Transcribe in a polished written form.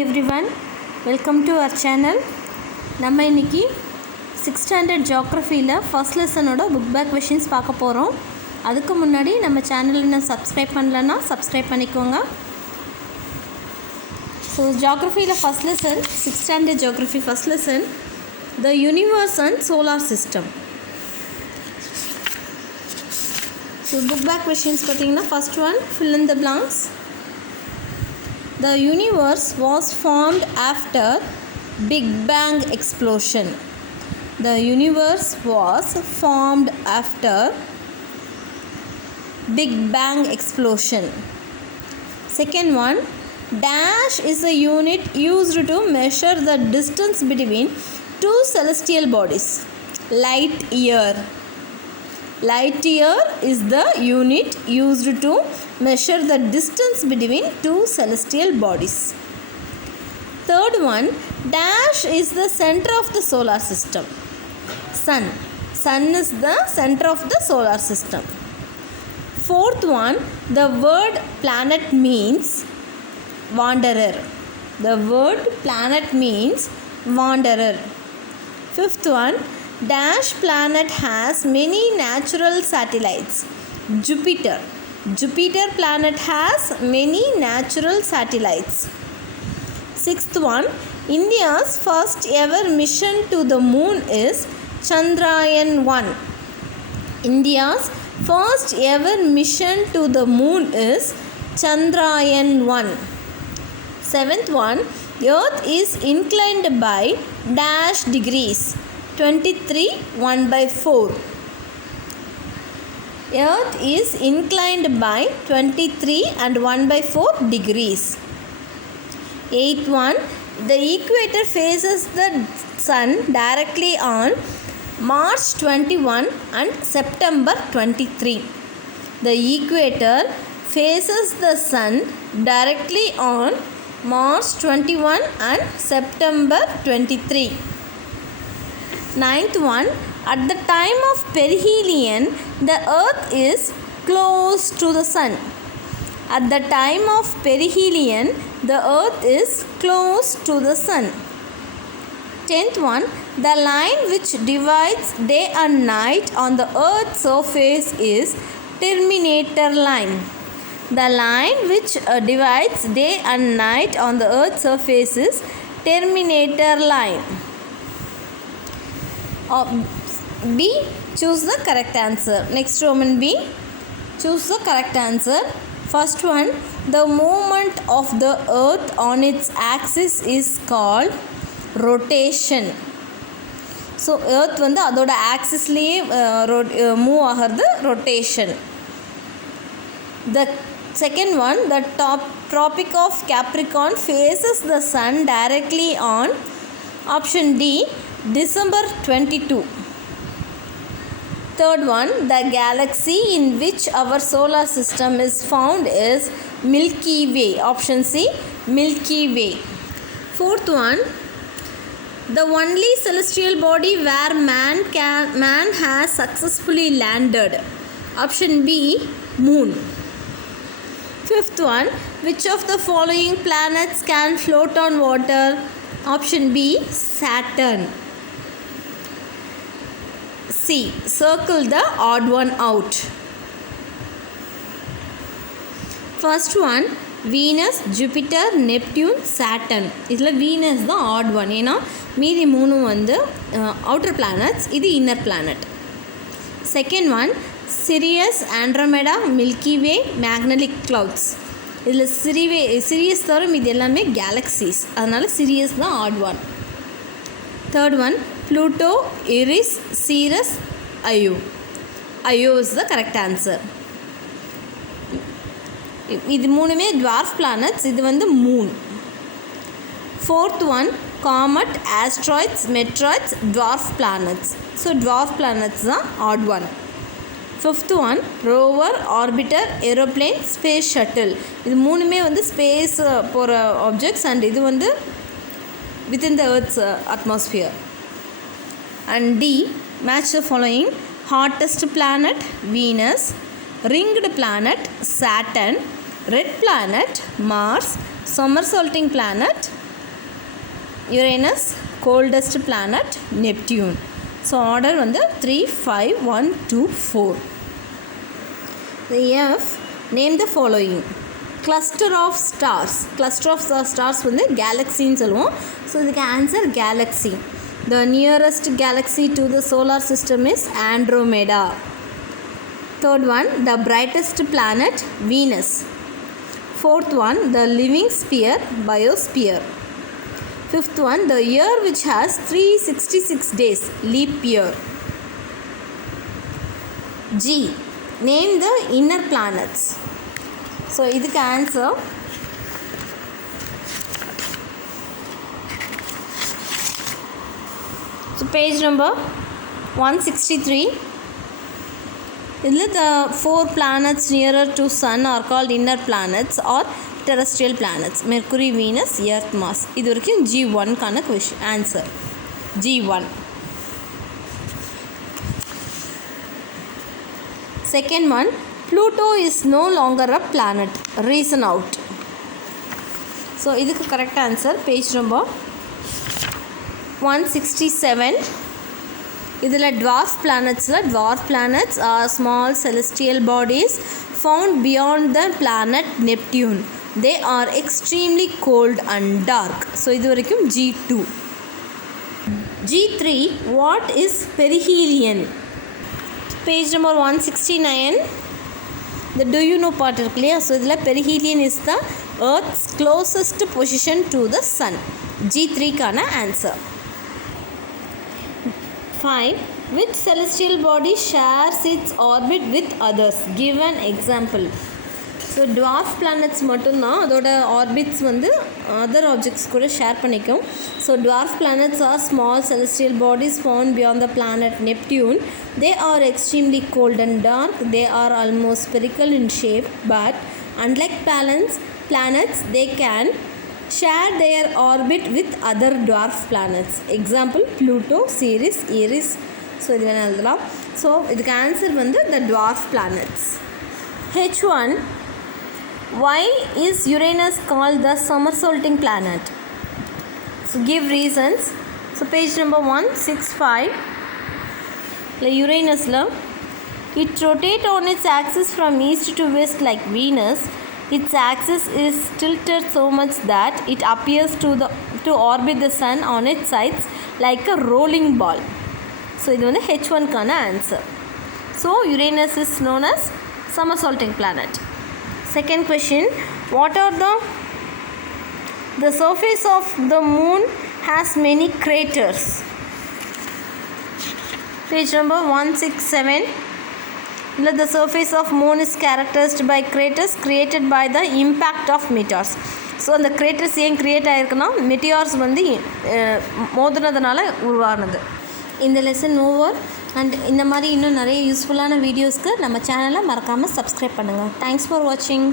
everyone, welcome to our channel. நம்ம இன்னைக்கு 6th standard geographyல first lessonோட book back questions பார்க்க போறோம். அதுக்கு முன்னாடி நம்ம சேனலை இன்னும் subscribe பண்ணலனா subscribe பண்ணிக்கோங்க. So geographyல first lesson, 6th standard geography first lesson, the universe and solar system. So book back questions பார்த்தீங்கன்னா first one, fill in the blanks. The universe was formed after Big Bang explosion. The universe was formed after Big Bang explosion. Second one, dash is a unit used to measure the distance between two celestial bodies. Light year. Light year is the unit used to measure the distance between two celestial bodies. Third one, dash is the center of the solar system. Sun. Sun is the center of the solar system. Fourth one, the word planet means wanderer. The word planet means wanderer. Fifth one, dash planet has many natural satellites. Jupiter. Jupiter planet has many natural satellites. Sixth one, India's first ever mission to the moon is Chandrayaan-1. India's first ever mission to the moon is Chandrayaan-1. Seventh one, Earth is inclined by dash degrees. 23 1/4. Earth is inclined by 23 and 1/4 degrees. Eighth one, the equator faces the sun directly on March 21 and September 23. The equator faces the sun directly on March 21 and September 23. Ninth one, at the time of perihelion, the earth is close to the sun. At the time of perihelion, the earth is close to the sun. Tenth one, the line which divides day and night on the earth's surface is terminator line. The line which divides day and night on the earth's surface is terminator line. B, choose the correct answer. Next Roman B, choose the correct answer. First one, the movement of the earth on its axis is called rotation. So earth வந்து அதோட ஆக்சிஸ்லேயே move ஆகிறது rotation. The second one, the tropic of Capricorn faces the sun directly on option D, December 22. Third one, the galaxy in which our solar system is found is Milky Way. Option C, Milky Way. Fourth one, the only celestial body where man has successfully landed. Option B, Moon. Fifth one, which of the following planets can float on water? Option B, Saturn. C, circle the odd one out. First one, Venus, Jupiter, Neptune, Saturn. இதில் Venus தான் odd one. ஏன்னா மீதி மூணு வந்து outer planets, இது inner planet. Second one, Sirius, Andromeda, Milky Way, Magellanic Clouds. இதில் Sirius தவிர மீதி எல்லாமே galaxies. அதனால் Sirius தான் odd one. Third one, Pluto, Eris, Ceres, Io. Io is the correct answer. இது மூணுமே dwarf planets, இது வந்து moon. Fourth one, comet, asteroids, meteoroids, dwarf planets. So dwarf planets தான் odd one. Fifth one, rover, orbiter, aeroplane, space shuttle. இது மூணுமே வந்து space போகிற objects and இது வந்து within the earth's atmosphere. And D, match the following: hottest planet Venus, ringed planet Saturn, red planet Mars, somersaulting planet Uranus, coldest planet Neptune. So order வந்து 3, 5, 1, 2, 4. The F, name the following. Cluster of stars. Cluster of stars வந்து galaxy-ன்னு சொல்லுவோம். So இதுக்கு answer galaxy. The nearest galaxy to the solar system is Andromeda. Third one, the brightest planet Venus. Fourth one, the living sphere biosphere. Fifth one, the year which has 366 days, leap year. G, name the inner planets. So இதுக்கு answer so page number 163. இதில் the 4 planets nearer to sun are called inner planets or terrestrial planets. Mercury, Venus, Earth, Mars. இது வரைக்கும் G1 கான question answer. G1. Second one, Pluto is no longer a planet. Reason out. So இதுக்கு correct answer page number 167. இதில் dwarf planets are small celestial bodies found beyond the planet Neptune. They are extremely cold and dark. So இது வரைக்கும் G2. G3, what is perihelion? Page number 169. The do you know part இருக்கு இல்லையா? So இதில் perihelion is the Earth's closest position to the sun. G3 கான answer. 5. Which celestial body shares its orbit with others? Give an example. So dwarf planets மட்டும்தான் அதோட orbits வந்து other objects கூட share பண்ணிக்கும். So dwarf planets are small celestial bodies found beyond the planet Neptune. They are extremely cold and dark. They are almost spherical in shape, but unlike planets, they can share their orbit with other dwarf planets. Example, Pluto, Ceres, Eris. So இது வேணால் எழுதலாம். So இதுக்கு answer வந்து the dwarf planets. H1, why is Uranus called the somersaulting planet? So give reasons. So page number 165. Uranus, it rotates on its axis from east to west like Venus. Its axis is tilted so much that it appears to orbit the sun on its sides like a rolling ball. So இது வந்து H1 கான answer. So Uranus is known as somersaulting planet. Second question, what are the surface of the moon has many craters? Page number 167. The surface of moon is characterized by craters created by the impact of meteors. So அந்த கிரேட்டர்ஸ் ஏன் create ஆகிருக்குன்னா மெட்டியார்ஸ் வந்து மோதினதுனால உருவானது. இந்த lesson over. And இந்த மாதிரி இன்னும் நிறைய யூஸ்ஃபுல்லான வீடியோஸ்க்கு நம்ம சேனலை மறக்காமல் சப்ஸ்கிரைப் பண்ணுங்கள். தேங்க்ஸ் ஃபார் வாட்சிங்.